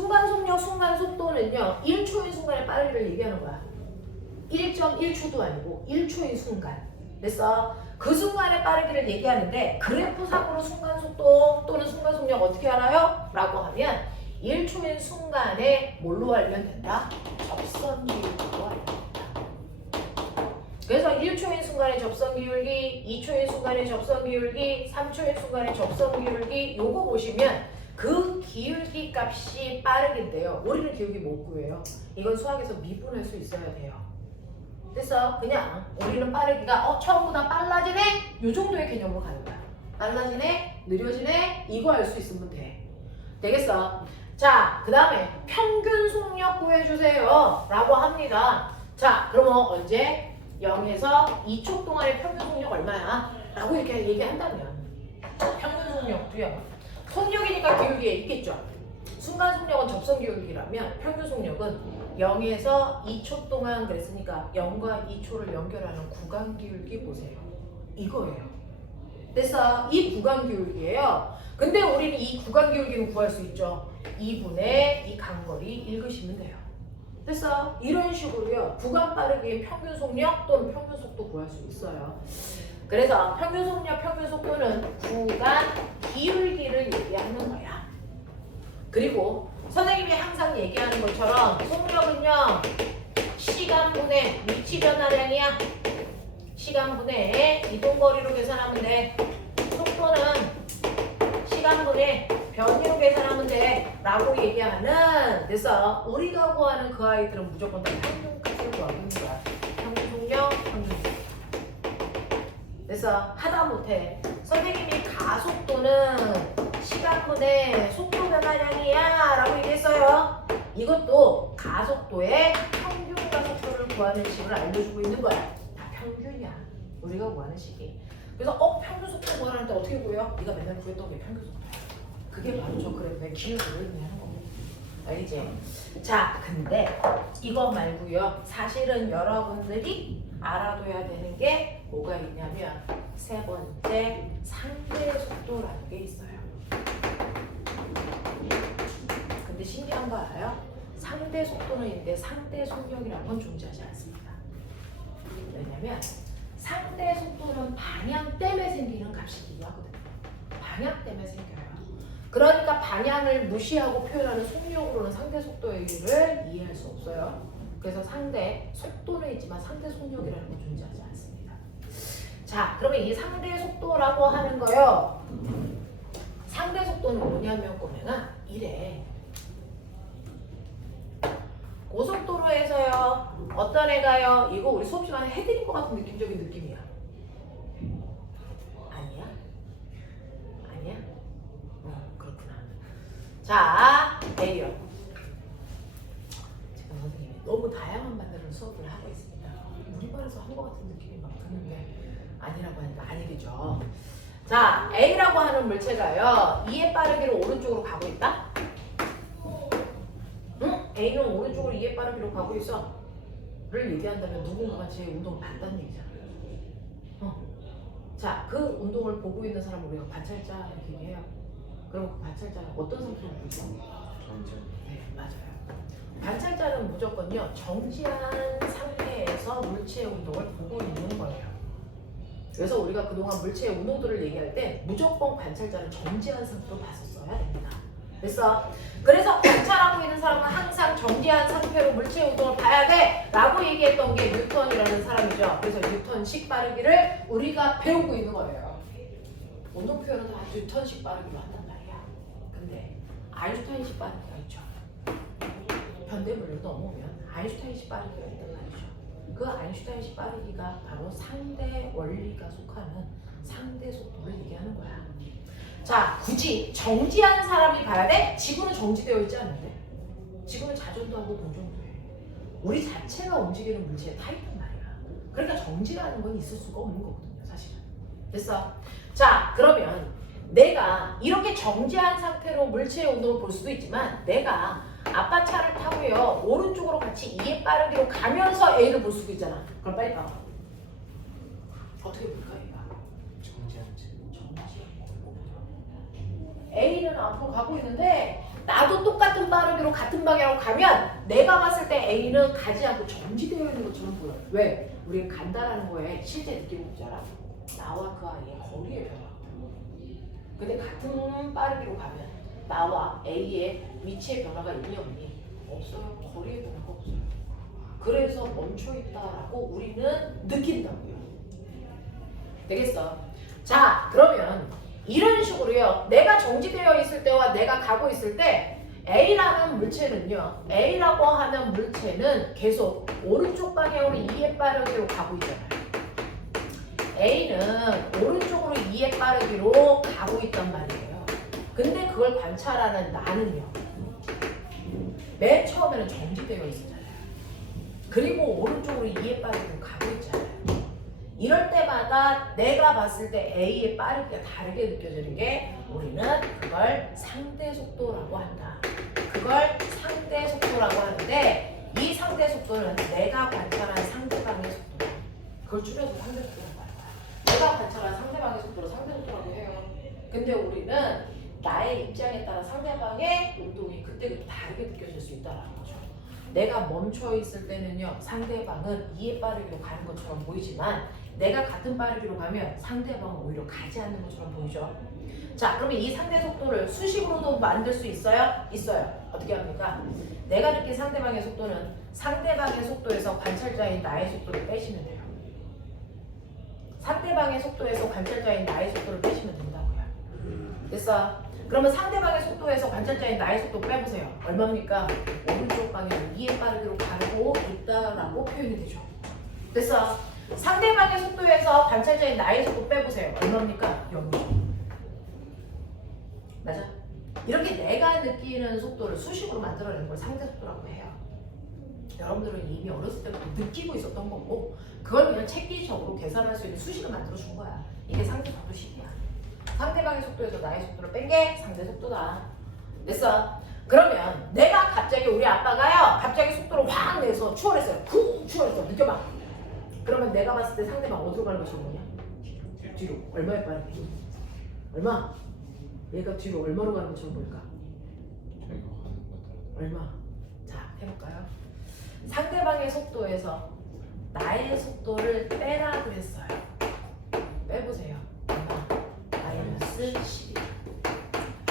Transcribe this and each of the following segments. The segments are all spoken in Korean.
순간속력, 순간속도는요 1초의 순간의 빠르기를 얘기하는 거야. 1.1초도 아니고 1초의 순간. 그래서 그 순간의 빠르기를 얘기하는데 그래프상으로 순간속도 또는 순간속력 어떻게 알아요? 라고 하면 1초의 순간에 뭘로 알면 된다? 접선기울기로 알면 된다. 그래서 1초의 순간의 접선기울기, 2초의 순간의 접선기울기, 3초의 순간의 접선기울기 요거 보시면 그 기울기 값이 빠르긴데요. 우리는 기울기 못 구해요. 이건 수학에서 미분할 수 있어야 돼요. 그래서 그냥 우리는 빠르기가 처음보다 빨라지네? 요 정도의 개념으로 가는 거야. 빨라지네? 느려지네? 이거 알 수 있으면 돼. 되겠어? 자, 그 다음에 평균 속력 구해주세요 라고 합니다. 자, 그러면 언제? 0에서 2초 동안의 평균 속력 얼마야? 라고 이렇게 얘기한다면 평균 속력도요. 속력이니까 기울기에 있겠죠. 순간 속력은 접선 기울기라면 평균 속력은 0에서 2초 동안 그랬으니까 0과 2초를 연결하는 구간 기울기 보세요. 이거예요. 그래서 이 구간 기울기예요. 근데 우리는 이 구간 기울기는 구할 수 있죠. 2분의 이 간거리 읽으시면 돼요. 그래서 이런 식으로요. 구간 빠르기의 평균 속력 또는 평균 속도 구할 수 있어요. 그래서 평균 속력, 평균 속도는 구간 기울기를 얘기하는 거야. 그리고 선생님이 항상 얘기하는 것처럼 속력은요. 시간분의 위치 변화량이야. 시간분의 이동거리로 계산하면 돼. 속도는 시간분의 변이로 계산하면 돼 라고 얘기하는. 그래서 우리가 구하는 그 아이들은 무조건 다 평균값을 구하는 거야. 평균 속력, 평균 속도. 그래서 하다못해 선생님이 가속도는 시간분의 속도 변화량이야 라고 얘기했어요. 이것도 가속도의 평균 가속도를 구하는 식을 알려주고 있는 거야. 다 평균이야. 우리가 구하는 식이. 그래서 평균 속도 구하는데 어떻게 구해요? 네가 맨날 구했던 게 평균 속도야. 그게 바로 저 그래프의 기울기를 의미하는 거고. 알겠지? 자, 근데 이거 말고요. 사실은 여러분들이 알아둬야 되는 게 뭐가 있냐면 세 번째 상대 속도라는 게 있어요. 근데 신기한 거 알아요? 상대 속도는 있는데 상대 속력이라는 건 존재하지 않습니다. 왜냐면 상대 속도는 방향 때문에 생기는 값이기도 하거든요. 방향 때문에 생겨요. 그러니까 방향을 무시하고 표현하는 속력으로는 상대 속도의 의의를 이해할 수 없어요. 그래서 상대 속도는 있지만 상대 속력이라는 건 존재하지 않습니다. 자, 그러면 이 상대 속도라고 하는 거요. 상대 속도는 뭐냐면 보면은 이래. 고속도로에서요. 어떤 애가요. 이거 우리 수업 시간에 해드린 것 같은 느낌적인 느낌이야. 아니야? 아니야? 그렇구나. 자, A요. 지금 선생님이 너무 다양한 반대로 수업을 하고 있습니다. 우리 반에서 한 것 같은 느낌이 막 드는데 아니라고 하니까 아니겠죠. 자, A라고 하는 물체가요. 2의 빠르기로 오른쪽으로 가고 있다. 응? A는 오른쪽으로 2의 빠르기로 가고 있어. 를 얘기한다면 누군가가 제 운동을 봤다는 얘기잖아. 자, 그 운동을 보고 있는 사람을 우리가 관찰자 이렇게 얘기해요. 그럼 그 관찰자는 어떤 상태로 보고 있어? 정지. 네, 맞아요. 관찰자는 무조건요. 정지한 상태에서 물체의 운동을 보고 있는 거예요. 그래서 우리가 그동안 물체의 운동들을 얘기할 때 무조건 관찰자는 정지한 상태로 봤었어야 됩니다. 그래서 관찰하고 있는 사람은 항상 정지한 상태로 물체의 운동을 봐야 돼 라고 얘기했던 게 뉴턴이라는 사람이죠. 그래서 뉴턴식 빠르기를 우리가 배우고 있는 거예요. 운동 표현은 다 뉴턴식 빠르기로 한단 말이야. 근데 아인슈타인식 빠르기가 있죠. 현대물로 넘어오면 아인슈타인식 빠르기가 있단 말이죠. 그 아인슈타인식 빠르기가 바로 상대 원리가 속하는 상대 속도를 얘기하는 거야. 자, 굳이 정지한 사람이 봐야 돼? 지구는 정지되어 있지 않는데? 지구는 자전도 하고 공전도 해. 우리 자체가 움직이는 물체에 타 있단 말이야. 그러니까 정지라는 건 있을 수가 없는 거거든요, 사실은. 됐어? 자, 그러면 내가 이렇게 정지한 상태로 물체의 운동을 볼 수도 있지만 내가 아빠 차를 타고요 오른쪽으로 같이 2의 빠르기로 가면서 A를 볼 수도 있잖아. 그럼 빨리 봐. 어떻게 볼까 얘가? 정지한 채. A는 앞으로 가고 있는데 나도 똑같은 빠르기로 같은 방향으로 가면 내가 봤을 때 A는 가지 않고 정지되어 있는 것처럼 보여요. 왜? 우리는 간다라는 거에 실제 느낌이 없잖아. 나와 그 아이의 거리의 변화. 근데 같은 빠르기로 가면 나와 A의 위치의 변화가 있니 없니? 없어요. 거리의 변화가 없어요. 그래서 멈춰있다라고 우리는 느낀다고요. 되겠어? 자, 그러면 이런 식으로요. 내가 정지되어 있을 때와 내가 가고 있을 때 A라는 물체는요. A라고 하는 물체는 계속 오른쪽 방향으로 2의 빠르기로 가고 있잖아요. A는 오른쪽으로 2의 빠르기로 가고 있단 말이에요. 근데 그걸 관찰하는 나는요. 맨 처음에는 정지되어 있었잖아요. 그리고 오른쪽으로 2의 빠르기로 가고 있잖아요. 이럴 때마다 내가 봤을 때 A의 빠르기가 다르게 느껴지는 게 우리는 그걸 상대 속도라고 한다. 그걸 상대 속도라고 하는데 이 상대 속도는 내가 관찰한 상대방의 속도. 그걸 줄여서 상대 속도라고 하는 거야. 내가 관찰한 상대방의 속도를 상대 속도라고 해요. 근데 우리는 나의 입장에 따라 상대방의 운동이 그때그때 다르게 느껴질 수 있다는 거죠. 내가 멈춰 있을 때는요. 상대방은 2의 빠르기로 가는 것처럼 보이지만 내가 같은 빠르기로 가면 상대방은 오히려 가지 않는 것처럼 보이죠. 자, 그러면 이 상대 속도를 수식으로도 만들 수 있어요? 있어요. 어떻게 합니까? 내가 느낀 상대방의 속도는 상대방의 속도에서 관찰자인 나의 속도를 빼시면 돼요. 상대방의 속도에서 관찰자인 나의 속도를 빼시면 된다고요. 됐어? 그러면 상대방의 속도에서 관찰자인 나의 속도 빼보세요. 얼마입니까? 오른쪽 방향 2의 빠르기로 가고 있다라고 표현이 되죠. 됐어? 상대방의 속도에서 관찰자인 나의 속도 빼보세요. 얼마입니까? 0이죠. 맞아? 이렇게 내가 느끼는 속도를 수식으로 만들어내는 걸 상대 속도라고 해요. 여러분들은 이미 어렸을 때부터 느끼고 있었던 거고 그걸 그냥 체계적으로 계산할 수 있는 수식을 만들어준 거야. 이게 상대 속도식이야. 상대방의 속도에서 나의 속도를 뺀 게 상대 속도다. 됐어? 그러면 내가 갑자기 우리 아빠가요. 갑자기 속도를 확 내서 추월했어요. 쿵 추월했어. 느껴봐. 그러면 내가 봤을 때 상대방 어디로 가는 것처럼 보냐? 뒤로. 얼마에 빠르게? 얼마? 얘가 뒤로 얼마로 가는 것처럼 보일까? 얼마? 자, 해볼까요? 상대방의 속도에서 나의 속도를 빼라 그랬어요. 빼보세요. 얼마? 마이너스 12.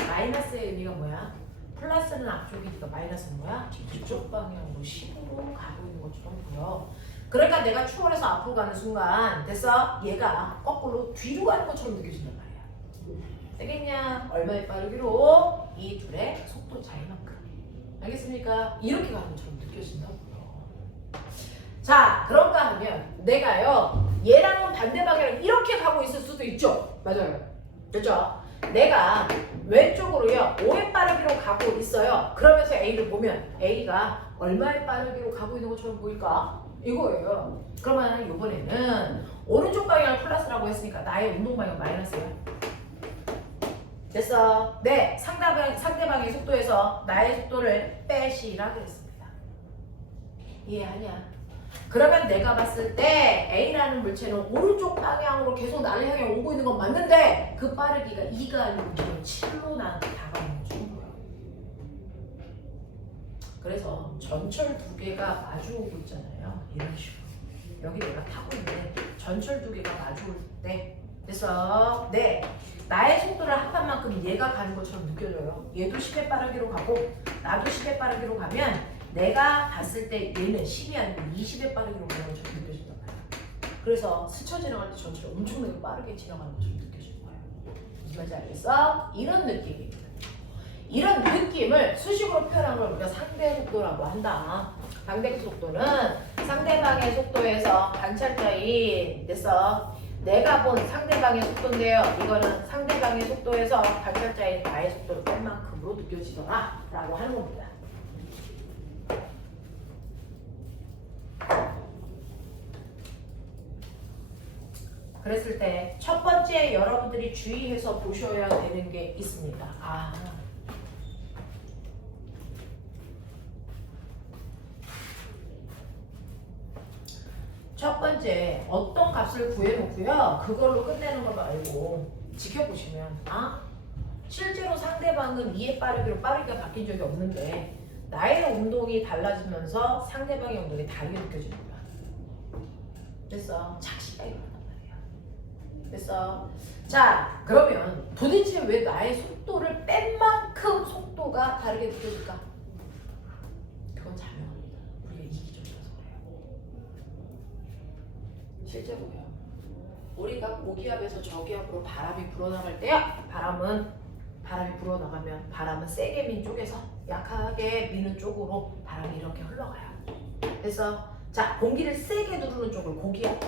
마이너스의 의미가 뭐야? 플러스는 앞쪽이니까 마이너스는 뭐야? 뒤쪽 방향으로 10으로 가고 있는 것처럼 보여. 그러니까 내가 추월해서 앞으로 가는 순간 됐어? 얘가 거꾸로 뒤로 가는 것처럼 느껴진단 말이야. 되겠냐? 얼마의 빠르기로? 이 둘의 속도 차이만큼. 알겠습니까? 이렇게 가는 것처럼 느껴진다고요. 자, 그런가 하면 내가요 얘랑은 반대 방향으로 이렇게 가고 있을 수도 있죠. 맞아요. 그렇죠? 내가 왼쪽으로요 5의 빠르기로 가고 있어요. 그러면서 A를 보면 A가 얼마의 빠르기로 가고 있는 것처럼 보일까? 이거예요. 그러면 이번에는 오른쪽 방향을 플러스라고 했으니까 나의 운동 방향 마이너스야. 됐어? 네, 상대방의 속도에서 나의 속도를 빼시라 그랬습니다. 이해하냐? 그러면 내가 봤을 때 A라는 물체는 오른쪽 방향으로 계속 나를 향해 오고 있는 건 맞는데 그 빠르기가 2가 아니고 7로 나한테 다가오는 거죠. 그래서 전철 두 개가 마주 오고 있잖아요. 이런 식으로. 여기 내가 타고 있는데 전철 두 개가 마주 올 때 그래서 네, 나의 속도를 합한 만큼 얘가 가는 것처럼 느껴져요. 얘도 10의 빠르기로 가고 나도 10의 빠르기로 가면 내가 봤을 때 얘는 10이 아니고 20의 빠르기로 가는 것처럼 느껴진단 말이에요. 그래서 스쳐 지나갈 때 전체를 엄청나게 빠르게 지나가는 것처럼 느껴지는 거예요. 무슨 말인지 알겠어? 이런 느낌입니다. 이런 느낌을 수식으로 표현한 걸 우리가 상대 속도라고 한다. 상대 속도는 상대방의 속도에서 관찰자인 됐어. 내가 본 상대방의 속도인데요. 이거는 상대방의 속도에서 관찰자인 나의 속도를 뺀 만큼으로 느껴지더라 라고 하는 겁니다. 그랬을 때 첫 번째 여러분들이 주의해서 보셔야 되는 게 있습니다. 첫 번째 어떤 값을 구해놓고요. 그걸로 끝내는 거 말고 지켜보시면 실제로 상대방은 E의 빠르기로 빠르기가 바뀐 적이 없는데 나의 운동이 달라지면서 상대방의 운동이 다르게 느껴지는 거야. 됐어. 착시가 일어난단 말이야. 됐어. 자, 그러면 도대체 왜 나의 속도를 뺀 만큼 속도가 다르게 느껴질까? 그건 자명합니다. 우리가 이기적이라서 그래요. 실제로요. 우리가 고기압에서 저기압으로 바람이 불어나갈 때야, 바람이 불어나가면 바람은 세게 민 쪽에서 약하게 미는 쪽으로 바람이 이렇게 흘러가요. 그래서 자, 공기를 세게 누르는 쪽을 고기압,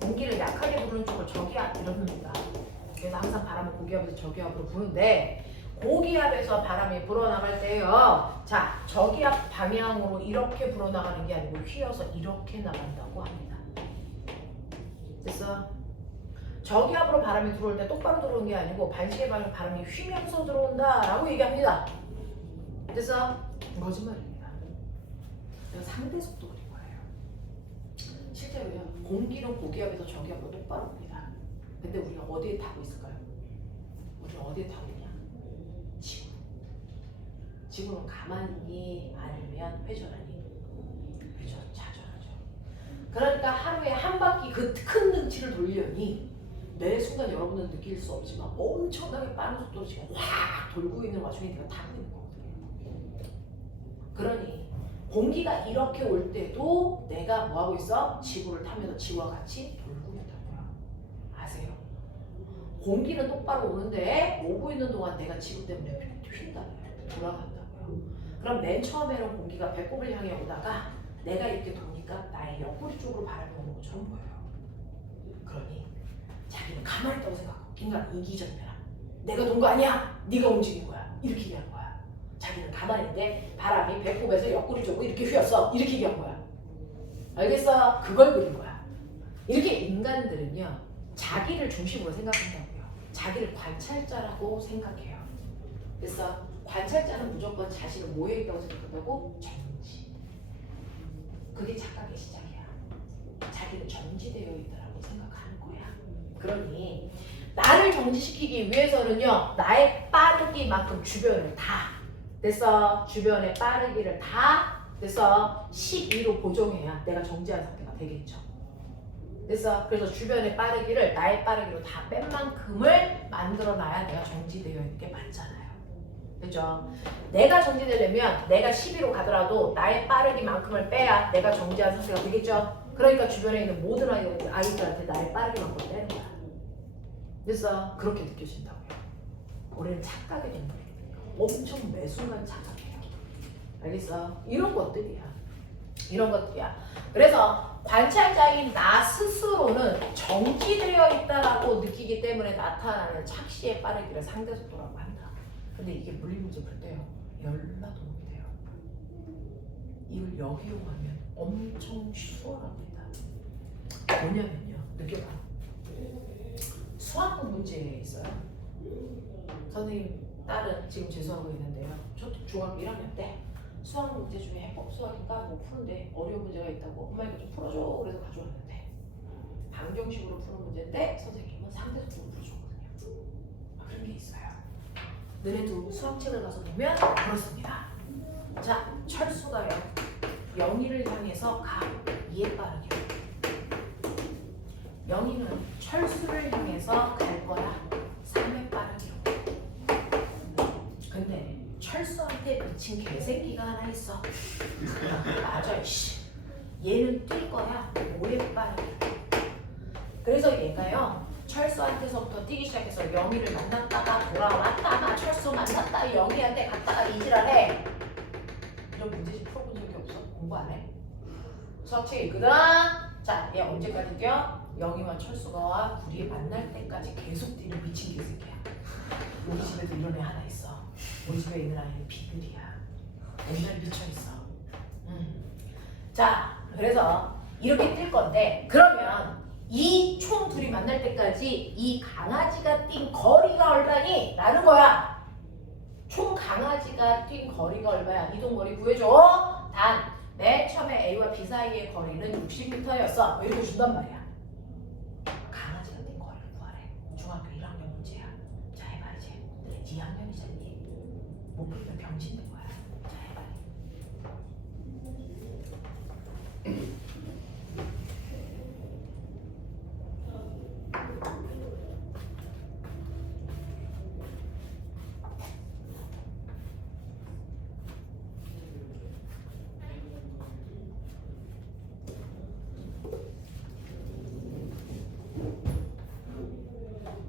공기를 약하게 누르는 쪽을 저기압 이럽니다. 그래서 항상 바람은 고기압에서 저기압으로 부는데 고기압에서 바람이 불어나갈 때요. 자, 저기압 방향으로 이렇게 불어나가는 게 아니고 휘어서 이렇게 나간다고 합니다. 됐어? 저기압으로 바람이 들어올 때 똑바로 들어오는 게 아니고 반시계 방향 바람이 휘면서 들어온다라고 얘기합니다. 그래서 거짓말입니다. 이건 상대 속도 그린 거예요. 실제로요. 공기는 고기압에서 저기압으로 똑바로 옵니다. 근데 우리가 어디에 타고 있을까요? 우리는 어디에 타고 있냐? 지구. 지구는 가만히 아니면 회전하니? 회전, 자전하죠. 그러니까 하루에 한 바퀴 그 큰 등치를 돌려니 매 순간 여러분은 느낄 수 없지만 엄청나게 빠른 속도로 지금 확 돌고 있는 와중에 내가 타고 있는 거거든요. 그러니 공기가 이렇게 올 때도 내가 뭐 하고 있어? 지구를 타면서 지구와 같이 돌고 있다고요. 아세요? 공기는 똑바로 오는데 오고 있는 동안 내가 지구 때문에 휜다고요. 돌아간다고요. 그럼 맨 처음에는 공기가 배꼽을 향해 오다가 내가 이렇게 도니까 나의 옆구리 쪽으로 바람이 오는 것처럼 보여요. 그러니 자기는 가만히 있다고 생각하고 인간은 이기적이야. 내가 돈 거 아니야. 네가 움직인 거야. 이렇게 얘기한 거야. 자기는 가만히 있는데 바람이 배꼽에서 옆구리 쪽으로 이렇게 휘었어. 이렇게 얘기한 거야. 알겠어? 그걸 그린 거야. 이렇게 인간들은요. 자기를 중심으로 생각한다고요. 자기를 관찰자라고 생각해요. 그래서 관찰자는 무조건 자신을 뭐에 있다고 생각한다고? 정지. 그게 착각의 시작이야. 자기는 정지되어 있다라고 생각하는 거야. 그러니 나를 정지시키기 위해서는요. 나의 빠르기만큼 주변을 다 됐어. 주변의 빠르기를 다 됐어. 12로 보정해야 내가 정지한 상태가 되겠죠. 됐어. 그래서 주변의 빠르기를 나의 빠르기로 다 뺀 만큼을 만들어놔야 내가 정지되어 있는 게 맞잖아요. 그죠? 내가 정지되려면 내가 12로 가더라도 나의 빠르기만큼을 빼야 내가 정지한 상태가 되겠죠. 그러니까 주변에 있는 모든 아이들한테 나의 빠르기만큼 빼는 거야. 그래서 그렇게 느껴진다고요. 우리는 착각의 동물이니까 엄청 매 순간 착각해요. 알겠어? 이런 것들이야. 이런 것들이야. 그래서 관찰자인 나 스스로는 정지되어 있다라고 느끼기 때문에 나타나는 착시의 빠르기를 상대속도라고 한다. 근데 이게 물리문제 풀 때요. 열나 도움이 돼요. 이걸 여기로 가면 엄청 수월합니다. 뭐냐면요. 느껴봐. 수학 문제에 있어요. 선생님 딸은 지금 재수하고 있는데요. 저도 중학교 1학년 때 수학 문제 중에 해법 수학인가 뭐 푸는데 어려운 문제가 있다고 엄마 이거 좀 풀어줘 그래서 가져왔는데 방정식으로 푸는 문제인데 선생님은 상대속도로 풀어줬거든요. 그런 게 있어요. 너네도 수학책을 가서 보면 그렇습니다. 자, 철수가요. 0위를 향해서 가. 2의 빠르기로. 0위는 철수를 향해서 갈 거야. 3의 빠르기로. 근데 철수한테 미친 개새끼가 하나 있어. 맞아, 이씨. 얘는 뛸 거야. 5의 빠르기로. 그래서 얘가요. 철수한테서부터 뛰기 시작해서 0위를 만났다가 돌아왔다가 철수 만났다 0위한테 갔다가 이지랄해. 이런 문제집 풀어본 적이 없어? 공부 안 해? 수학책 읽거든? 자, 얘 언제까지 뛰어? 0위와 철수가 둘이 만날 때까지 계속 뛰는 미친 개새끼야. 우리 집에도 이런 애 하나 있어. 우리 집에 있는 아이는 비글이야. 맨날 미쳐있어. 자, 그래서 이렇게 뛸 건데 그러면 이 총 둘이 만날 때까지 이 강아지가 뛴 거리가 얼마니? 라는 거야. 총 강아지가 뛴 거리가 얼마야? 이동 거리 구해줘. 단, 맨 처음에 A와 B 사이의 거리는 60m였어. 이렇게 준단 말이야. 강아지가 뛴 거리를 구하래. 중학교 1학년 문제야. 자, 해봐 이제. 2학년 못 풀면 병신 된 거야. 자, 해봐.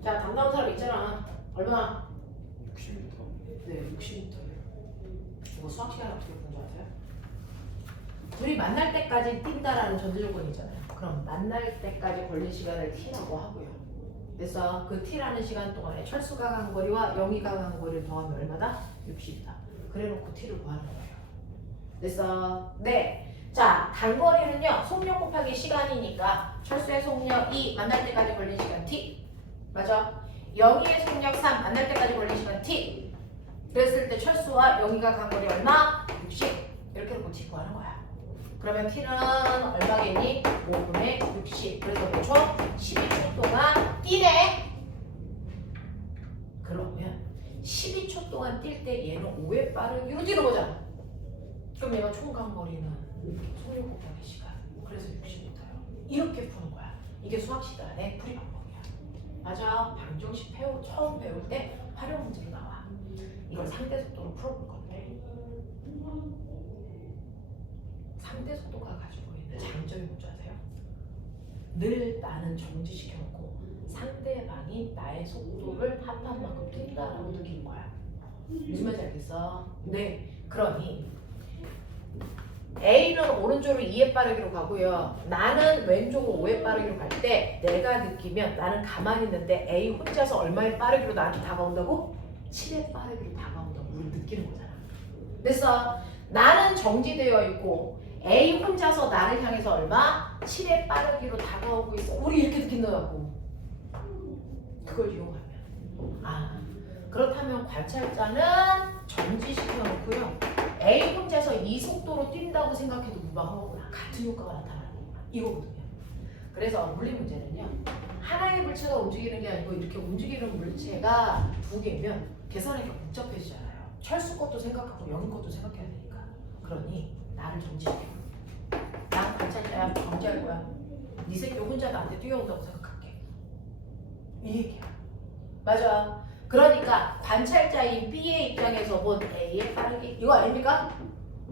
자, 담당한 사람 있잖아. 얼마나? 60m. 네, 60m. 이거 수학 시간에 어떻게 푸는 줄 아세요? 둘이 만날 때까지 뛴다라는 전제 조건이 있잖아요. 그럼 만날 때까지 걸린 시간을 t라고 하고요. 그래서 그 t라는 시간 동안에 철수가 간 거리와 영희가 간 거리를 더하면 얼마다? 60이다. 그래놓고 t를 구하는 거예요. 그래서 네. 자, 단거리는요. 속력 곱하기 시간이니까 철수의 속력 2, 만날 때까지 걸린 시간 t. 맞아? 영희의 속력 3, 만날 때까지 걸린 시간 t. 그랬을 때 철수와 영희가 간 거리 얼마? 60. 이렇게 놓고 t 구하는 거야. 그러면 t는 얼마겠니? 5분의 60. 그래서 몇 초? 12초 동안 뛰네. 그러면 12초 동안 뛸 때 얘는 5의 빠르기로 뛰는 거잖아. 그럼 얘가 총 간 거리는 속력 곱하기 시간. 그래서 60m예요. 이렇게 푸는 거야. 이게 수학 시간의 풀이 방법이야. 맞아. 방정식 처음 배울 때 활용 문제로 나와. 이걸 상대 속도로 풀어볼 건데 상대 속도가 가지고 있는 장점이 뭔지 아세요? 늘 나는 정지시켜놓고 상대방이 나의 속도를 합한만큼 뛴다라고 느끼는 거야. 무슨 말인지 알겠어? 네. 그러니 A는 오른쪽으로 2의 빠르기로 가고요. 나는 왼쪽으로 5의 빠르기로 갈 때 내가 느끼면 나는 가만히 있는데 A 혼자서 얼마의 빠르기로 나한테 다가온다고? 7의 빠르기로 다가온다고 우리 느끼는 거잖아. 그래서 나는 정지되어 있고 A 혼자서 나를 향해서 얼마? 7의 빠르기로 다가오고 있어. 우리 이렇게 느낀다고. 그걸 이용하면 그렇다면 관찰자는 정지시켜 놓고요. A 혼자서 이 속도로 뛴다고 생각해도 무방하거나 같은 효과가 나타나는 거야. 이거거든요. 그래서 물리 문제는요. 하나의 물체가 움직이는 게 아니고 이렇게 움직이는 물체가 두 개면 계산하기가 복잡해지잖아요. 철수 것도 생각하고 영희 것도 생각해야 되니까. 그러니 나를 정지시켜. 난 관찰자야. 정지할 거야. 네 새끼 혼자 나한테 뛰어온다고 생각할게. 이 얘기야. 맞아. 그러니까 관찰자인 B의 입장에서 본 A의 빠르기 이거 아닙니까?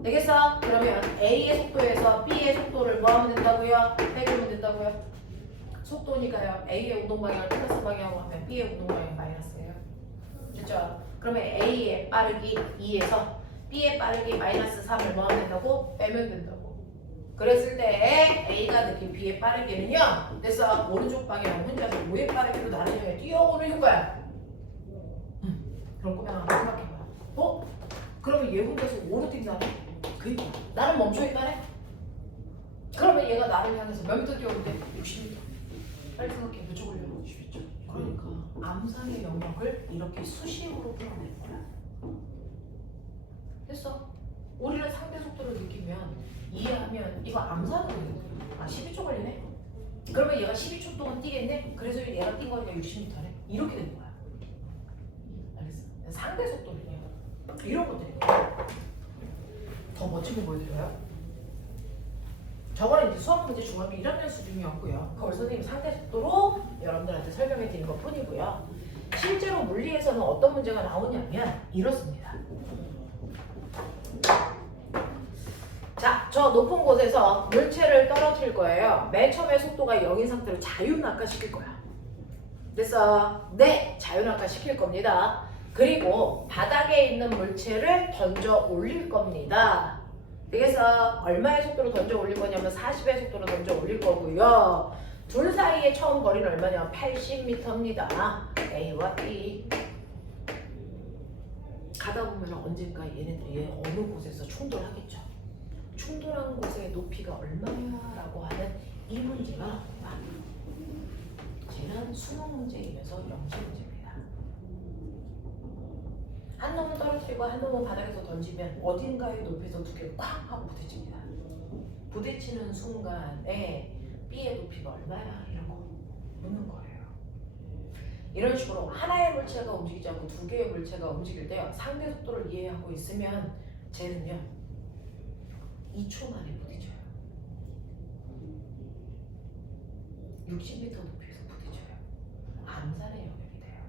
되겠어? 그러면 A의 속도에서 B의 속도를 뭐 하면 된다고요? 빼주면 된다고요? 속도니까요. A의 우동방향을 플러스 방향으로 하면 B의 우동방향이 마이너스예요. 됐죠? 그러면 A의 빠르기 2에서 B의 빠르기 마이너스 3을 뭐 하면 된다고? 빼면 된다고. 그랬을 때 A가 느낀 B의 빠르기는요. 그래서 오른쪽 방향 혼자서 5의 빠르기로 나를 향해 뛰어오는 효과야. 그럼 꼬면 한번 생각해봐. 그러면 얘 혼자서 5로 뛴다네? 그니까 나는 멈춰있다네? 그러면 얘가 나를 향해서 몇 미터 뛰어오는데? 60m. 빨리 생각해. 몇 초 걸려? 60초. 그러니까 암산의 영역을 이렇게 수식으로 풀어내는 거야. 됐어. 우리는 상대 속도를 느끼면 이해하면 이거 암산으로 되는 거야. 12초 걸리네? 그러면 얘가 12초 동안 뛰겠네? 그래서 얘가 뛴 거니까 60m네? 이렇게 되는 거야. 상대 속도는요. 이런 것들이에요. 더 멋진 거 보여드려요. 저거는 이제 수학 문제 중학교 1학년 수준이었고요. 그걸 선생님이 상대 속도로 여러분들한테 설명해 드린 것 뿐이고요. 실제로 물리에서는 어떤 문제가 나오냐면 이렇습니다. 자, 저 높은 곳에서 물체를 떨어뜨릴 거예요. 맨 처음에 속도가 0인 상태로 자유낙하시킬 거야. 그래서 네, 자유낙하시킬 겁니다. 그리고 바닥에 있는 물체를 던져 올릴 겁니다. 그래서 얼마의 속도로 던져 올릴 거냐면 40의 속도로 던져 올릴 거고요. 둘 사이의 처음 거리는 얼마냐면 80m입니다. A와 B. 가다 보면 언젠가 얘네들이 어느 곳에서 충돌하겠죠. 충돌한 곳의 높이가 얼마냐라고 하는 이 문제가 나옵니다. 쟤는 수능 문제이면서 영재 문제입니다. 한 놈은 떨어뜨리고 한 놈은 바닥에서 던지면 어딘가의 높이에서 두 개가 쾅 하고 부딪힙니다. 부딪히는 순간에 B의 높이가 얼마야? 이라고 묻는 거예요. 이런 식으로 하나의 물체가 움직이지 않고 두 개의 물체가 움직일 때 상대 속도를 이해하고 있으면 쟤는요 2초 만에 부딪혀요. 60m 높이에서 부딪혀요. 암산의 영역이 돼요.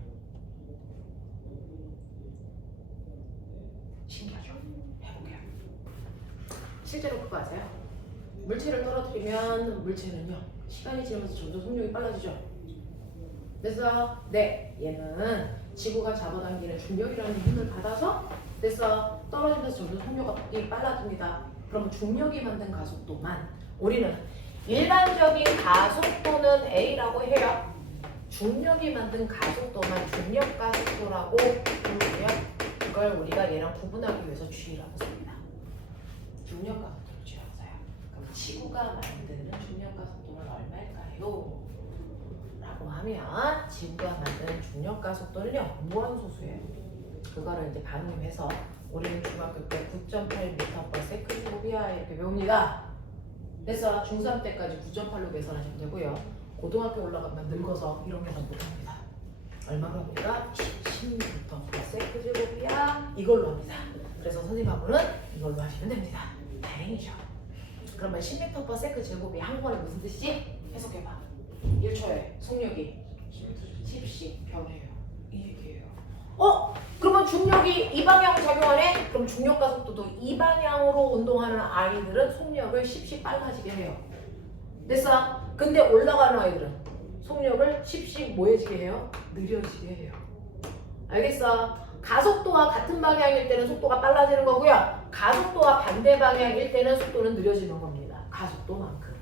신기하죠? 해볼게요. 실제로 그거 아세요? 물체를 떨어뜨리면 물체는요 시간이 지나면서 점점 속력이 빨라지죠. 그래서 네 얘는 지구가 잡아당기는 중력이라는 힘을 받아서 그래서 떨어지면서 점점 속력이 빨라집니다. 그럼 중력이 만든 가속도만 우리는 일반적인 가속도는 A라고 해요. 중력이 만든 가속도만 중력 가속도라고 부르고요. 그걸 우리가 얘랑 구분하기 위해서 G라고 씁니다. 중력 가속도를 G라고 써요. 그럼 지구가 만드는 중력 가속도는 얼마일까요? 라고 하면 지구가 만드는 중력 가속도는요 무한소수예요. 그거를 이제 반응해서 우리는 중학교 때 9.8m/s이야 이렇게 배웁니다. 그래서 중3 때까지 9.8로 계산하시면 되고요. 고등학교 올라가면 늙어서 이런 계산 못합니다. 얼마로 합니까? 10m/s이야 이걸로 합니다. 그래서 선생님하고는 이걸로 하시면 됩니다. 다행이죠. 그러면 10m/s제곱이 한국말로 무슨 뜻이지? 해석해봐. 1초에 속력이 10씩 변해요. 이 얘기예요. 그러면 중력이 이 방향으로 작용하네? 그럼 중력 가속도도 이 방향으로 운동하는 아이들은 속력을 10씩 빨라지게 해요. 됐어? 근데 올라가는 아이들은 속력을 10씩 뭐해지게 해요? 느려지게 해요. 알겠어? 가속도와 같은 방향일 때는 속도가 빨라지는 거고요. 가속도와 반대 방향일 때는 속도는 느려지는 겁니다. 가속도만큼.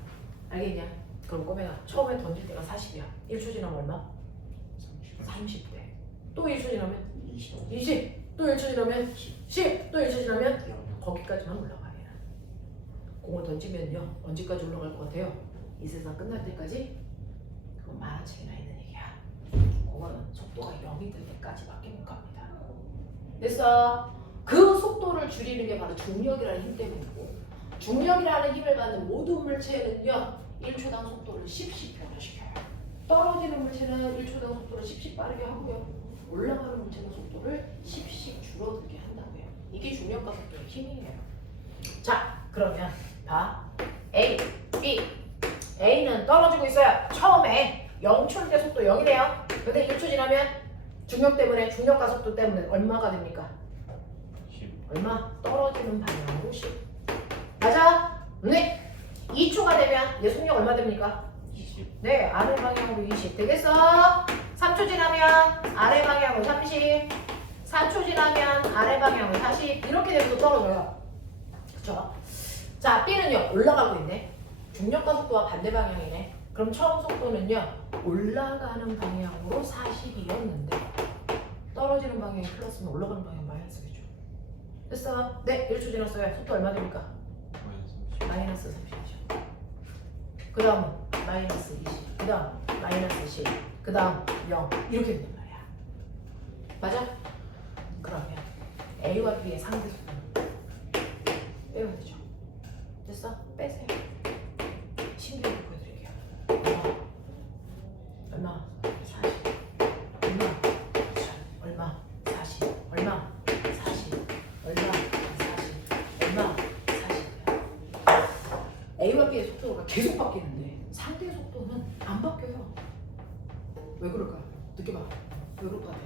알겠냐? 그럼 꼬매가 처음에 던질 때가 40이야. 1초 지나면 얼마? 30대. 또 1초 지나면 20. 또 1초 지나면 10. 또 1초 지나면 거기까지만 올라가요. 공을 던지면요. 언제까지 올라갈 것 같아요? 이 세상 끝날 때까지? 그건 만화책이나 있는 얘기야. 그거는 속도가 0이 될 때까지밖에 못 갑니다. 그래서 그 속도를 줄이는 게 바로 중력이라는 힘 때문이고 중력이라는 힘을 받는 모든 물체는요 1초당 속도를 10씩 변화시켜요. 떨어지는 물체는 1초당 속도를 10씩 빠르게 하고요. 올라가는 물체는 속도를 10씩 줄어들게 한다고요. 이게 중력과 속도의 힘이에요. 자, 그러면 봐. A, B. A는 떨어지고 있어요. 처음에 0초일 때 속도 0이래요. 근데 1초 지나면 중력 때문에 중력과 속도 때문에 얼마가 됩니까? 10. 얼마? 떨어지는 방향으로 10. 맞아? 네. 2초가 되면 얘 속력 얼마 됩니까? 20. 네, 아래 방향으로 20 되겠어? 3초 지나면 아래 방향으로 30, 4초 지나면 아래 방향으로 40 이렇게 되면서 떨어져요. 그쵸? 자, B는요 올라가고 있네. 중력과 속도와 반대 방향이네. 그럼 처음 속도는요 올라가는 방향으로 40이었는데 떨어지는 방향이 플러스면 올라가는 방향 마이너스겠죠. 됐어? 네, 1초 지났어요. 속도 얼마 됩니까? 마이너스 30이죠. 그 다음 마이너스 20, 그 다음 마이너스 10, 그 다음 0 이렇게 된단 말이야. 맞아? 그러면 A와 B의 상대 속도는 빼면 되죠. 됐어? 빼세요. 신기하게 보여드릴게요. 얼마? 40 얼마? 얼마? 40 얼마? 40 얼마? 40 얼마? 40 A와 B의 속도가 계속 바뀌는데 상대 속도는 안 바뀌어요. 왜 그럴까요? 느껴봐. 왜 그럴 것 같아?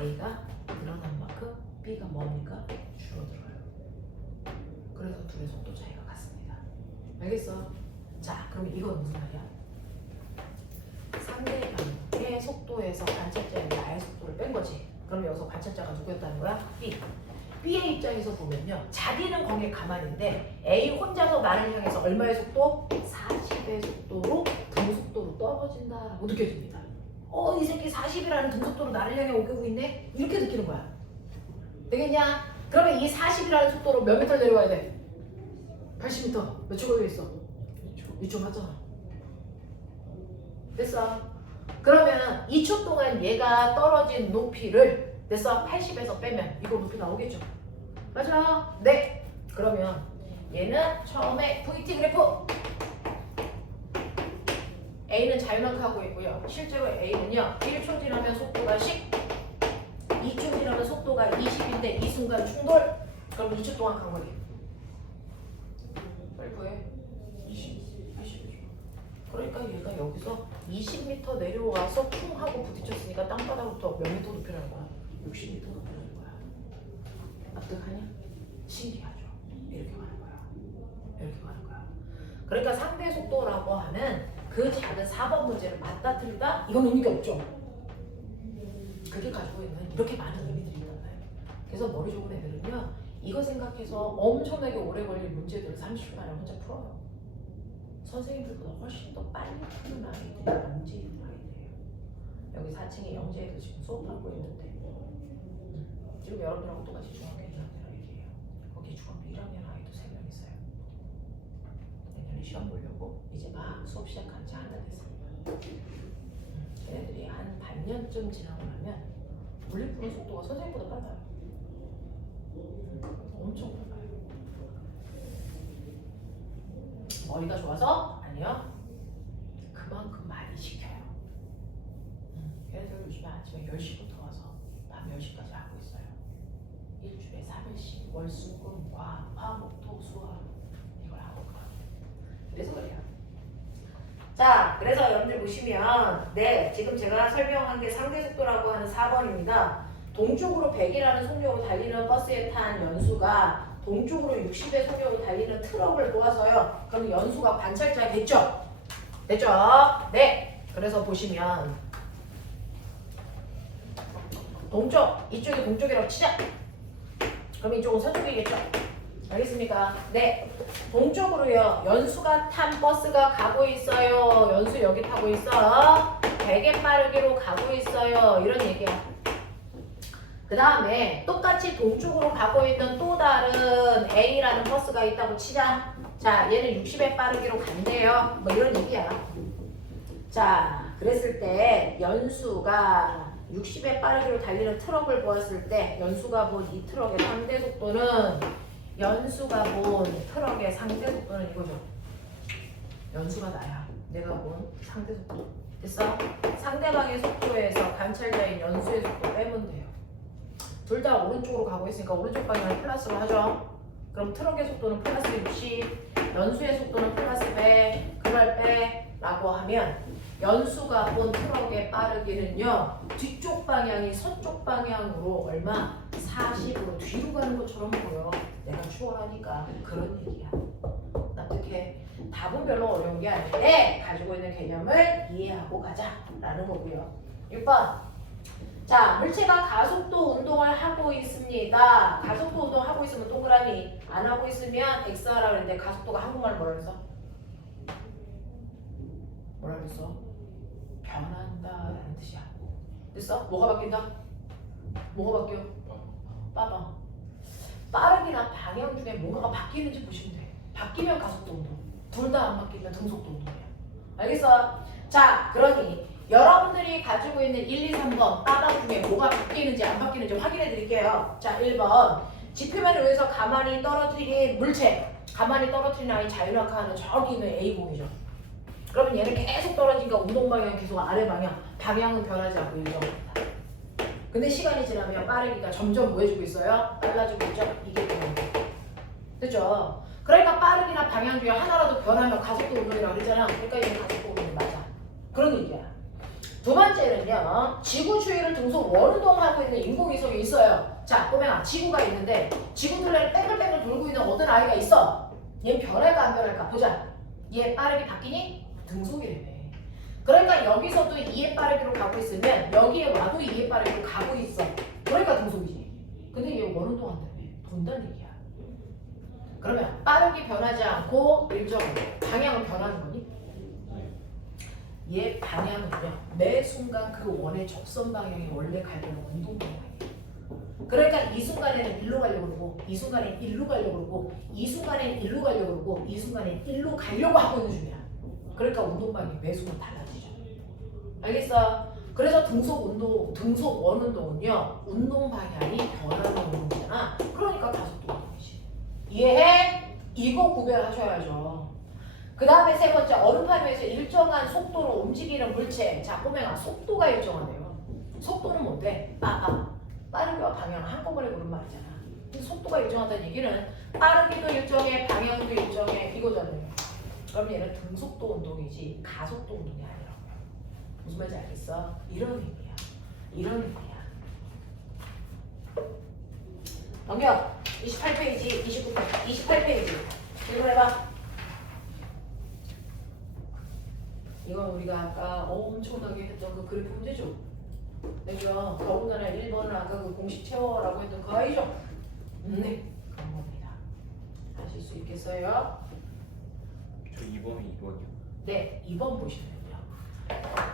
A가 늘어난 만큼 B가 뭡니까? 줄어들어요. 그래서 둘의 속도 차이가 같습니다. 알겠어? 자, 그럼 이건 무슨 말이야? 상대방의 속도에서 관찰자의 나의 속도를 뺀 거지. 그럼 여기서 관찰자가 누구였다는 거야? B. B의 입장에서 보면요. 자기는 거기에 가만인데 A 혼자서 나를 향해서 얼마의 속도? 40의 속도로 등속도로 떨어진다라고 느껴집니다. 이 새끼 40이라는 등속도로 나를 향해 오고 있네? 이렇게 느끼는 거야. 되겠냐? 그러면 이 40이라는 속도로 몇 미터 내려가야 돼? 80m. 몇 초 걸려 있어? 2초 맞잖아. 됐어. 그러면 2초 동안 얘가 떨어진 높이를 됐어? 80에서 빼면 이거 높이 나오겠죠? 맞아? 네. 그러면 얘는 처음에 VT 그래프 A는 자유낙하고 있고요. 실제로 A는요. 1초 지나면 속도가 10, 2초 지나면 속도가 20인데 이 순간 충돌? 그럼 2초 동안 간 거리. 빨리 구해. 20이죠. 그러니까 얘가 여기서 20m 내려와서 쿵 하고 부딪혔으니까 땅바닥부터 몇 미터 높이라는 거야? 60m 높이라는 거야. 납득하냐? 신기하죠. 이렇게 가는 거야. 이렇게 가는 거야. 그러니까 상대 속도라고 하는 그 작은 4번 문제를 맞다 틀리다 이건 의미가 없죠. 그게 가지고 있는 이렇게 많은 의미들이 있단 말이에요. 그래서 머리 좋은 애들은요 이거 생각해서 엄청나게 오래 걸릴 문제들을 30분 만에 혼자 풀어요. 선생님들보다 훨씬 더 빨리 푸는 아이들이 영재 있는 아이들이에요. 여기 4층에 영재에도 지금 수업하고 있는데 지금 여러분들하고 똑같이 중학교 2학년 아이들이에요. 거기 중학교 1학년 아이도 3명 있어요. 내년에 시험 보려고 이제 막 수업 시작한 지 하나 됐습니다. 걔네들이 한 반년쯤 지나고 나면 물리 푸는 속도가 선생님보다 빨라요. 엄청 빨라요. 머리가 좋아서? 아니요. 그만큼 많이 시켜요. 걔네들 요즘에 아침에 10시부터 와서 밤 10시까지 하고 있어요. 일주일에 3일씩 월수금, 과학, 화목토, 수학 이걸 하고 가요. 그래서 그래요. 자, 그래서 여러분들 보시면 네, 지금 제가 설명한 게 상대속도라고 하는 4번입니다. 동쪽으로 100이라는 속력으로 달리는 버스에 탄 연수가 동쪽으로 60의 속력으로 달리는 트럭을 보아서요. 그럼 연수가 관찰자 됐죠? 됐죠? 네. 그래서 보시면 동쪽, 이쪽이 동쪽이라고 치자. 그럼 이쪽은 서쪽이겠죠? 알겠습니까? 네. 동쪽으로요. 연수가 탄 버스가 가고 있어요. 연수 여기 타고 있어. 100의 빠르기로 가고 있어요. 이런 얘기야. 그 다음에 똑같이 동쪽으로 가고 있는 또 다른 A라는 버스가 있다고 치자. 자, 얘는 60의 빠르기로 간대요. 뭐 이런 얘기야. 자, 그랬을 때 연수가 60의 빠르기로 달리는 트럭을 보았을 때 연수가 본 이 트럭의 상대 속도는 연수가 본 트럭의 상대 속도는 이거죠. 연수가 나야. 내가 본 상대 속도. 됐어? 상대방의 속도에서 관찰자인 연수의 속도 빼면 돼요. 둘 다 오른쪽으로 가고 있으니까 오른쪽 방향을 플러스로 하죠. 그럼 트럭의 속도는 플러스 60, 연수의 속도는 플러스 100, 그걸 빼라고 하면 연수가 본 트럭의 빠르기는요. 뒤쪽 방향이 서쪽 방향으로 얼마? 40으로 뒤로 가는 것처럼 보여. 내가 추월하니까 그런 얘기야. 납득해? 답은 별로 어려운 게 아닌데 가지고 있는 개념을 이해하고 가자라는 거고요. 6번. 자, 물체가 가속도 운동을 하고 있습니다. 가속도 운동 하고 있으면 동그라미, 안 하고 있으면 X하라 그랬는데 가속도가 한국말 뭐라 그랬어? 뭐라 그랬어? 변한다라는 뜻이야. 됐어? 뭐가 바뀐다? 뭐가 바뀌어? 빠방. 빠르기나 방향 중에 뭔가가 바뀌는지 보시면 돼. 바뀌면 가속도 운동. 둘 다 안 바뀌면 등속도 운동이야. 알겠어? 자, 그러니 여러분들이 가지고 있는 1, 2, 3번 빠방 중에 뭐가 바뀌는지 안 바뀌는지 확인해 드릴게요. 자, 1번. 지표면을 위해서 가만히 떨어뜨린 물체. 가만히 떨어뜨린 아이 자유낙하하는 저기 있는 A공이죠. 그러면 얘는 계속 떨어지니까 운동 방향은 계속 아래 방향. 방향은 변하지 않고 일정합니다. 근데 시간이 지나면 빠르기가 점점 뭐 해주고 있어요? 빨라지고 있죠? 이게 변화입니다. 됐죠? 그러니까 빠르기나 방향 중에 하나라도 변하면 가속도 운동이라고 그랬잖아. 그러니까 얘는 가속도 운동이 맞아. 그런 얘기야. 두 번째는요. 지구 주위를 등속 원운동하고 있는 인공위성이 있어요. 자, 꼬맹아. 지구가 있는데 지구 둘레를 뺑글뺑글 돌고 있는 어떤 아이가 있어. 얘는 변할까 안 변할까? 보자. 얘 빠르게 바뀌니? 등속이래. 그러니까 여기서도 2의 빠르기로 가고 있으면 여기에 와도 2의 빠르기로 가고 있어. 그러니까 등속이지. 근데 얘 원운동 한다며. 돈다는 얘기야. 그러면 빠르게 변하지 않고 일정으로 방향은 변하는 거니? 얘 방향은요. 매 순간 그 원의 접선 방향이 원래 가려는 운동 방향이에요. 그러니까 이 순간에는 일로 가려고 그러고 이 순간엔 일로 가려고 그러고 이 순간엔 일로 가려고 그러고 이 순간엔 일로 가려고 하고 있는 중이야. 그러니까 운동 방향이 매 순간 달라지죠. 알겠어? 그래서 등속 원운동은요. 운동 방향이 변하는 운동이잖아. 그러니까 가속도 운동이지. 이해해? 이거 구별하셔야죠. 그 다음에 세 번째, 얼음판 위에서 일정한 속도로 움직이는 물체. 자, 꼬맹아, 속도가 일정하네요. 속도는 뭔데? 빠르기와 방향을 한꺼번에 보는 말이잖아. 근데 속도가 일정하다는 얘기는 빠르기도 일정해, 방향도 일정해, 이거잖아요. 그럼 얘는 등속도 운동이지 가속도 운동이 아니라고요. 무슨 말인지 알겠어? 이런 의미야. 이런 의미야. 넘겨. 28페이지, 29페이지, 28페이지. 읽어봐. 이건 우리가 아까 엄청나게 했던 그 그래프 문제죠. 그죠? 더군다나 1번은 아까 그 공식 채워라고 했던 그 아이죠? 네, 그런 겁니다. 하실 수 있겠어요? 저 2번이 2번이요. 네, 2번 보시면요.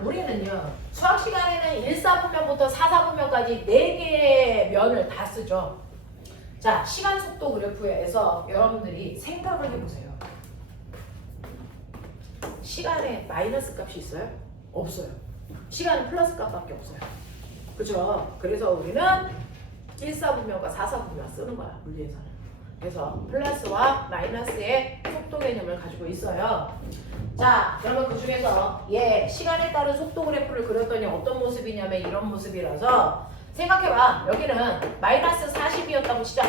우리는요, 수학 시간에는 1사분면부터 4사분면까지 4개의 면을 다 쓰죠. 자, 시간 속도 그래프에서 여러분들이 생각을 해보세요. 시간에 마이너스 값이 있어요? 없어요. 시간은 플러스 값밖에 없어요. 그죠? 그래서 우리는 1사분면과 4사분면 쓰는 거야, 물리에서는. 그래서 플러스와 마이너스의 속도 개념을 가지고 있어요. 자, 그러면 그 중에서 시간에 따른 속도 그래프를 그렸더니 어떤 모습이냐면 이런 모습이라서 생각해봐. 여기는 마이너스 40이었다고 치자.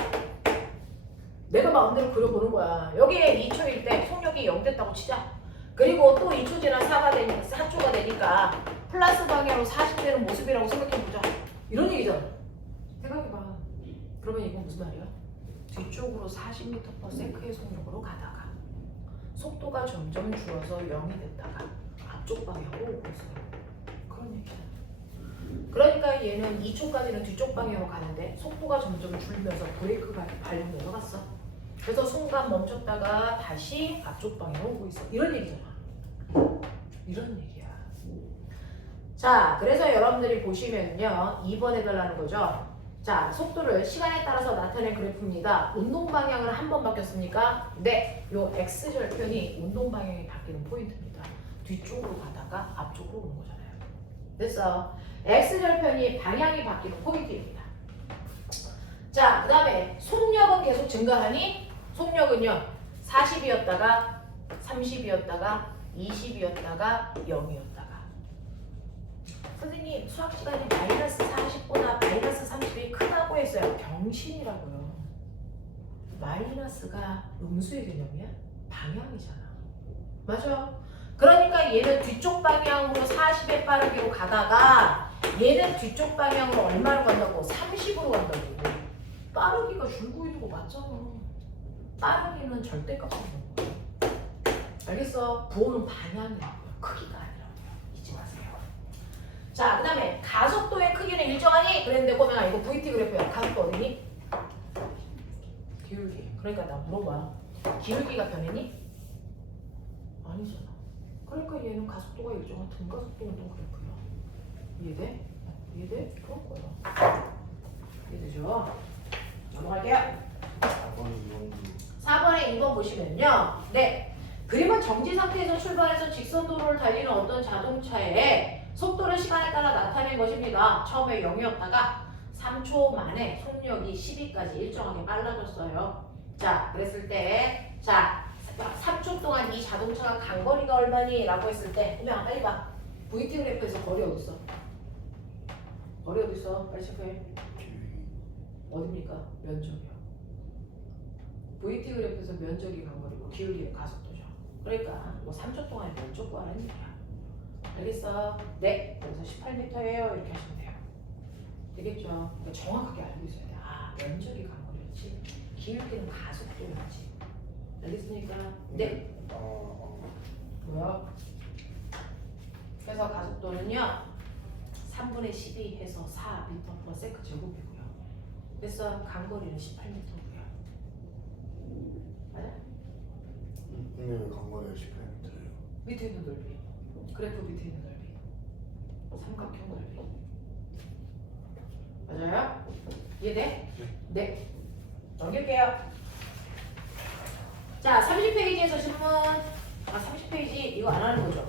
내가 마음대로 그려보는 거야. 여기에 2초일 때 속력이 0 됐다고 치자. 그리고 또 2초 지나 4초가 되니까 플러스 방향으로 40 되는 모습이라고 생각해보자. 이런 얘기잖아. 생각해봐. 그러면 이건 무슨 말이야? 뒤쪽으로 40m/s의 속력으로 가다가 속도가 점점 줄어서 0이 됐다가 앞쪽 방향으로 오고 있어요. 그런 얘기야. 그러니까 얘는 2초까지는 뒤쪽 방향으로 가는데 속도가 점점 줄면서 브레이크가 발령 내려갔어. 그래서 순간 멈췄다가 다시 앞쪽 방향으로 오고 있어. 이런 얘기잖아. 이런 얘기야. 자, 그래서 여러분들이 보시면요, 2번 해달라는 거죠. 자, 속도를 시간에 따라서 나타낸 그래프입니다. 운동 방향을 한 번 바뀌었습니까? 네, 요 X절편이 운동 방향이 바뀌는 포인트입니다. 뒤쪽으로 가다가 앞쪽으로 오는 거잖아요. 됐어. X절편이 방향이 바뀌는 포인트입니다. 자, 그 다음에 속력은 계속 증가하니 속력은요, 40이었다가 30이었다가 20이었다가 0이었다가. 선생님, 수학 시간에 마이너스 40보다 마이너스 30이 크다고 했어요. 병신이라고요. 마이너스가 음수의 개념이야? 방향이잖아. 맞아. 그러니까 얘는 뒤쪽 방향으로 40의 빠르기로 가다가 얘는 뒤쪽 방향으로 얼마로 간다고? 30으로 간다고. 빠르기가 줄고 있는 거 맞잖아. 빠르기는 절대값이 없는 거야. 알겠어? 부호는 방향이라고요. 크기가 아니라고요. 잊지 마세요. 자, 그 다음에 가속도의 크기는 일정하니? 그랬는데 꼬맹아 이거 VT 그래프야. 가속도 어디니? 기울기. 그러니까 나 물어봐. 기울기가 변했니? 아니잖아. 그러니까 얘는 가속도가 일정한 등가속도 운동 그래프야. 이해돼? 이해돼? 그런 거야. 이해되죠? 넘어갈게요. 4번에 2번 보시면요. 네. 그림은 정지 상태에서 출발해서 직선 도로를 달리는 어떤 자동차의 속도를 시간에 따라 나타낸 것입니다. 처음에 0이었다가 3초 만에 속력이 12까지 일정하게 빨라졌어요. 자, 그랬을 때, 자, 3초 동안 이 자동차가 간 거리가 얼마니? 라고 했을 때, 그냥 빨리 봐. VT 그래프에서 거리 어딨어? 거리 어딨어? 빨리 체크해. 어딥니까? 면적이요. VT 그래프에서 면적이 간 거리고 기울기는 가속도죠. 그러니까 뭐 3초 동안에 면적 구하는 얘기야. 알겠어? 네. 그래서 18m예요. 이렇게 하시면 돼요. 되겠죠? 그러니까 정확하게 알고 있어야 돼. 아, 면적이 간 거리였지. 기울기는 가속도였지. 알겠습니까? 네. 뭐야? 그래서 가속도는요. 3분의 12 해서 4m/s 제곱이고요. 그래서 간거리는 18m고요. 맞아? 분명히 간거리가 18m예요. 밑에 있는 넓이. 그래프 밑에 있는 넓이. 삼각형 넓이. 맞아요? 이해돼? 네. 넘길게요. 자, 30페이지에서 질문. 30페이지 이거 안 하는 거죠?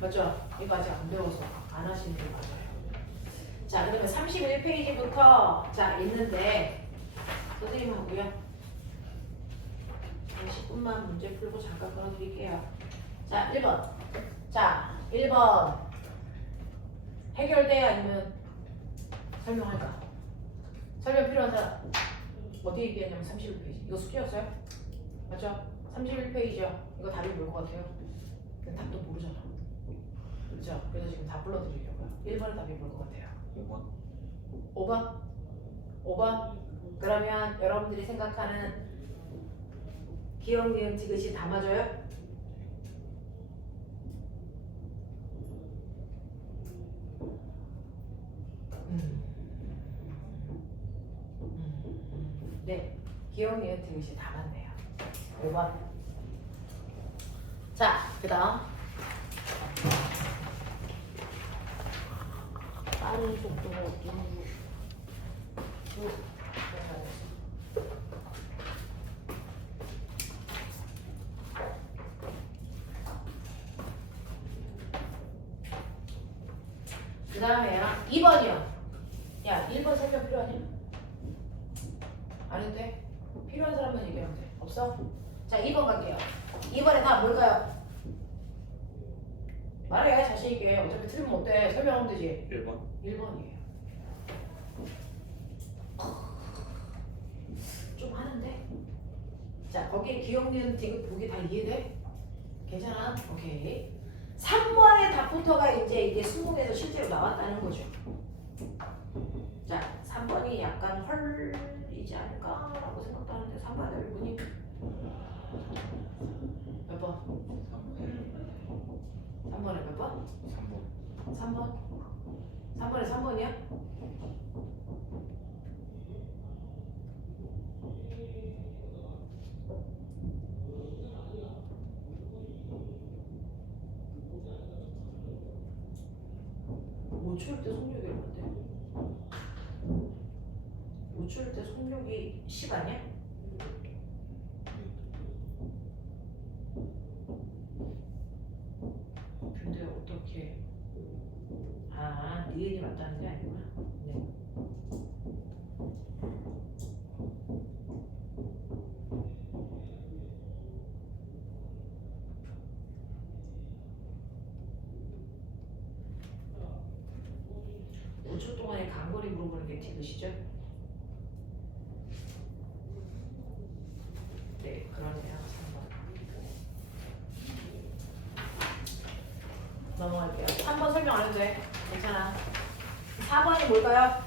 맞죠? 이거 아직 안 배워서 안 하시는 게 맞아요. 자, 그러면 31페이지부터 자 있는데 선생님하고요. 10분만 문제 풀고 잠깐 끊어드릴게요. 자, 1번. 자, 1번. 해결돼? 아니면 설명할까? 설명 필요한 사람? 어디 얘기했냐면 31페이지. 이거 숙제였어요? 맞죠? 31페이지요. 이거 답이 뭘 것 같아요? 근데 답도 모르잖아. 그렇죠? 그래서 지금 답 불러드리려고요. 1번의 답이 뭘 것 같아요? 5번. 5번? 5번? 그러면 여러분들이 생각하는 기억, 니은, 디귿이 다 맞아요? 네, 기억, 니은, 디귿이 다 맞네요. 5번. 자, 그 다음 빠른 속도가 어떤 그 다음에요 2번이요. 야 1번 설명 필요하냐? 안 해도 돼? 필요한 사람만 얘기하면 돼. 없어? 자 2번 갈게요. 2번에 다 뭘까요? 말해 자신있게. 어차피 틀리면 어때? 설명하면 되지. 1번. 1번이에요. 좀 하는데? 자 거기에 기억, 니은, 디귿 보기 다 이해돼? 괜찮아? 오케이. 3번의 답부터가 이제 이게 수능에서 실제로 나왔다는 거죠. 자 3번이 약간 헐이지 않을까라고 생각도 하는데 3번에 얼굴이 몇 번? 3번에 몇 번? 3번. 3번? 3번에 3번이야? 못 추울 때 속력이 얼마인데? 못 추울 때 속력이 10 아니야? 근데 어떻게 니은이 맞다는 게 아니구나. 네. 초 동안의 간거리 물어보는 게 디귿이죠? 네, 그러네요. 3번. 넘어갈게요. 3번 설명 안 해도 돼. 괜찮아. 4번이 뭘까요?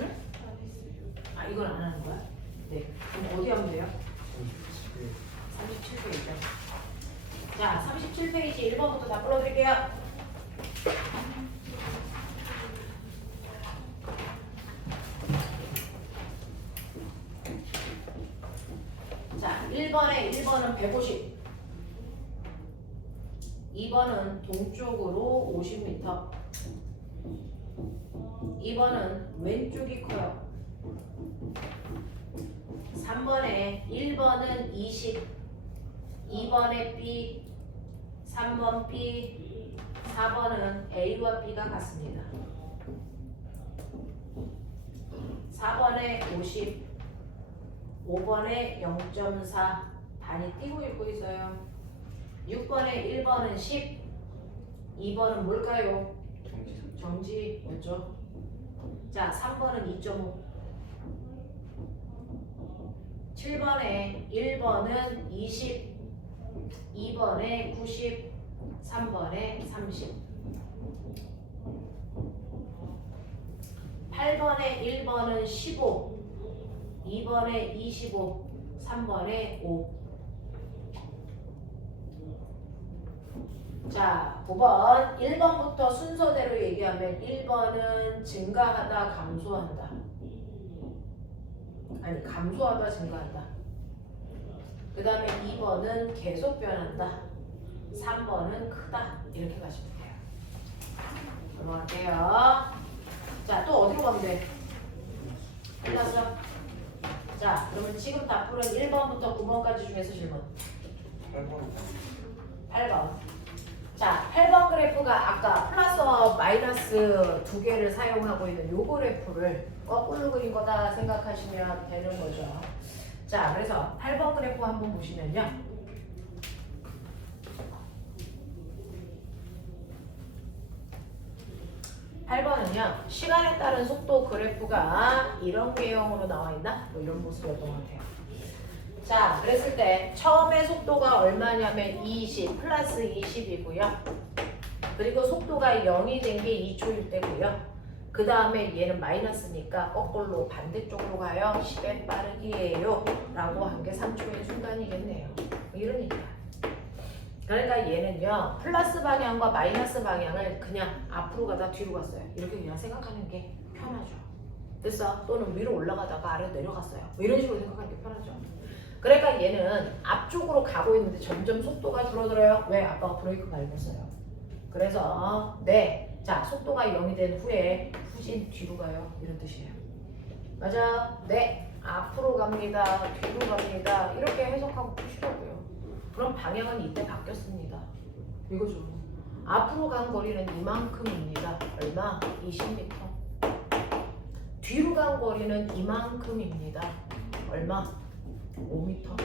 응? 아, 이걸 안 하는 거야? 네. 그럼 어디 하면 돼요? 37페이지죠. 자, 37페이지 1번부터 다 불러드릴게요. 자, 1번은 150. 2번은 동쪽으로 50m. 2번은 왼쪽이 커요. 3번에 1번은 20. 2번에 B. 3번 B. 4번은 A와 B가 같습니다. 4번에 50. 5번에 0.4 단위 띄고 읽고 있어요. 6번에 1번은 10, 2번은 뭘까요? 정지였죠. 자, 3번은 2.5. 7번에 1번은 20, 2번에 90, 3번에 30. 8번에 1번은 15, 2번에 25, 3번에 5. 자, 9번 1번부터 순서대로 얘기하면 1번은 증가하다, 감소한다. 아니, 감소하다, 증가한다. 그 다음에 2번은 계속 변한다. 3번은 크다. 이렇게 가시면 돼요. 넘어갈게요. 자, 또 어디로 가면 돼? 끝났어? 자, 그러면 지금 답풀은 1번부터 9번까지 중에서 질문. 8번. 자, 8번 그래프가 아까 플러스와 마이너스 두 개를 사용하고 있는 요 그래프를 거꾸로 그린 거다 생각하시면 되는 거죠. 자, 그래서 8번 그래프 한번 보시면요. 8번은요. 시간에 따른 속도 그래프가 이런 개형으로 나와 있나? 뭐 이런 모습이었던 것 같아요. 자, 그랬을 때 처음에 속도가 얼마냐면 20 플러스 20이고요. 그리고 속도가 0이 된 게 2초일 때고요. 그 다음에 얘는 마이너스니까 거꾸로 반대쪽으로 가요. 10의 빠르기예요. 라고 한 게 3초의 순간이겠네요. 이런 얘기야. 그러니까 얘는요. 플러스 방향과 마이너스 방향을 그냥 앞으로 가다 뒤로 갔어요. 이렇게 그냥 생각하는 게 편하죠. 됐어? 또는 위로 올라가다가 아래로 내려갔어요. 뭐 이런 식으로 생각하는 게 편하죠. 그러니까 얘는 앞쪽으로 가고 있는데 점점 속도가 줄어들어요. 왜? 아빠가 브레이크 밟았어요. 그래서 네, 자 속도가 0이 된 후에 후진 뒤로 가요. 이런 뜻이에요. 맞아? 네, 앞으로 갑니다. 뒤로 갑니다. 이렇게 해석하고 푸시라고요. 그럼 방향은 이때 바뀌었습니다. 이거죠. 앞으로 간 거리는 이만큼입니다. 얼마? 20m. 뒤로 간 거리는 이만큼입니다. 얼마? 5m.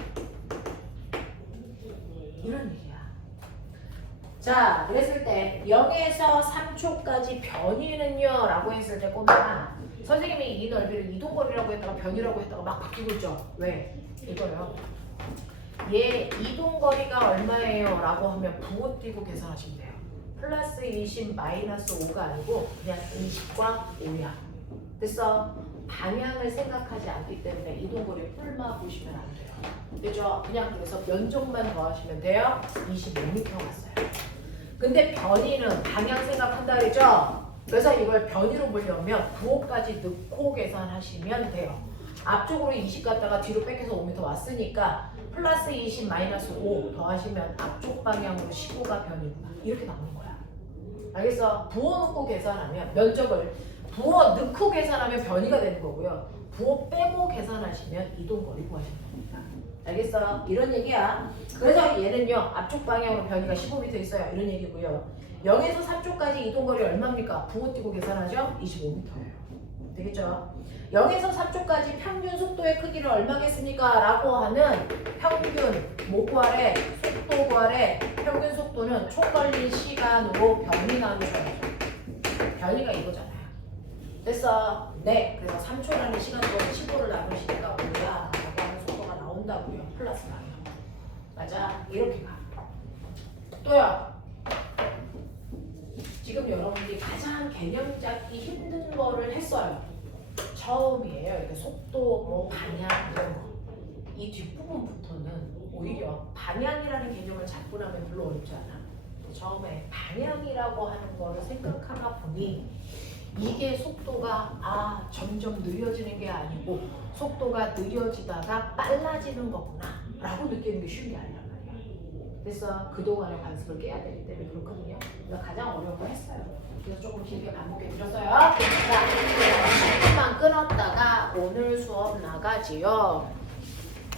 이런 얘기야. 자, 그랬을 때 0에서 3초까지 변이는요 라고 했을 때 꼬마가 선생님이 이 넓이를 이동거리라고 했다가 변이라고 했다가 막 바뀌고 있죠. 왜? 이거요. 얘 이동거리가 얼마예요? 라고 하면 부호 띄고 계산하시면 돼요. 플러스 20 마이너스 5가 아니고 그냥 20과 5야. 됐어? 방향을 생각하지 않기 때문에 이동거리 뿔마 보시면 안 돼요. 그죠? 그냥 그래서 면적만 더하시면 돼요. 25m 갔어요. 근데 변이는 방향 생각한다 그랬죠? 그래서 이걸 변이로 보려면 부호까지 넣고 계산하시면 돼요. 앞쪽으로 20 갔다가 뒤로 뺏겨서 5m 왔으니까 플러스 20 마이너스 5 더하시면 앞쪽 방향으로 15가 변이구나. 이렇게 나오는 거야. 알겠어? 부호 넣고 계산하면 면적을 부호 넣고 계산하면 변이가 되는 거고요. 부호 빼고 계산하시면 이동거리 구하시는 겁니다. 알겠어? 이런 얘기야. 그래서 얘는요. 앞쪽 방향으로 변이가 15m 있어요. 이런 얘기고요. 0에서 3초까지 이동거리 얼마입니까? 부호 띄고 계산하죠? 25m예요. 되겠죠? 0에서 3초까지 평균 속도의 크기를 얼마겠습니까? 라고 하는 평균 뭐 구하래? 속도 구하래. 평균 속도는 총 걸린 시간으로 변이 나누셔야죠. 변이가 이거잖아요. 됐어? 네. 그래서 3초라는 시간 동안 15를 나누시니까 5야 라고 하는 속도가 나온다고요. 플러스 방향. 맞아? 이렇게 가. 또요. 지금 여러분들이 가장 개념 잡기 힘든 거를 했어요. 처음이에요. 이렇게 속도, 뭐 방향 이런 거. 이 뒷부분부터는 오히려 방향이라는 개념을 잡고 나면 별로 어렵지 않아. 처음에 방향이라고 하는 거를 생각하다 보니 이게 속도가 점점 느려지는 게 아니고 속도가 느려지다가 빨라지는 거구나 라고 느끼는 게 쉬운 게 아니란 말이야. 그래서 그동안의 관습을 깨야 되기 때문에 그렇거든요. 그래서 가장 어려운 거 했어요. 그래서 조금 길게 반복해 드렸어요. 자, 10분만 끊었다가 오늘 수업 나가지요.